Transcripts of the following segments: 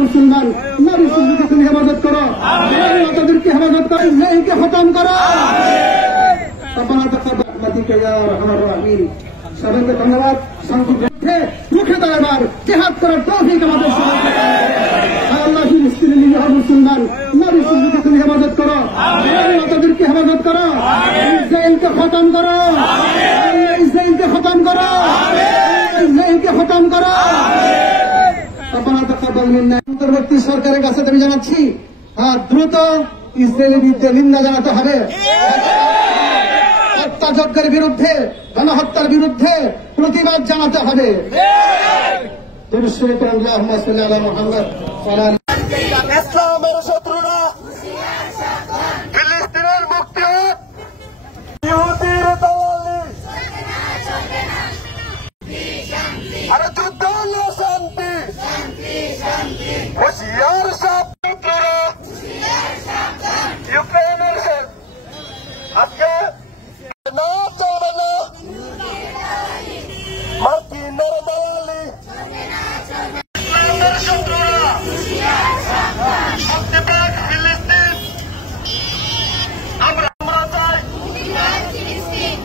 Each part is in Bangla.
মুসলমান নারী শিশুকে হেফাজত করো, তাদেরকে হেফাজত করো, ইসরায়েলকে খতম করো। সবাইকে ধন্যবাদ। শান্তিতে রুখে দাঁড়াবার জেহাদ করার তৌফিক আমাদের আল্লাহ। মুসলমান নারী শিশুকে হেফাজত করো, তাদেরকে হেফাজত করো, ইসরায়েলকে খতম করো, ইসরায়েলকে খতম করো, ইসরায়েলকে খতম করো। অন্তর্বর্তী সরকারের কাছে আমি জানাচ্ছি দ্রুত ইসরায়েলের বিরুদ্ধে নিন্দা জানাতে হবে। হত্যাযজ্ঞের বিরুদ্ধে, গণহত্যার বিরুদ্ধে প্রতিবাদ জানাতে হবে। ইসলামের শত্রুরা ফিলিস্তিনের মুক্তি হোক, ইহুদির দলালি, আরে যুদ্ধ হলো শান্তি, হুঁশিয়ার শত্রুরা ইউক্রেনের আজকে না চলবে না মার্কিনের দলালি। ইসলামের শত্রুরা মুক্তি পাক ফিলিস্তিন, আমরা চাই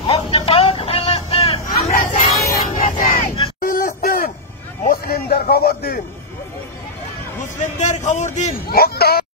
মুক্তি পাক ফিলিস্তিন, ফিলিস্তিন। মুসলিমদের খবর দিন, মুসলিমদের খবর দিন।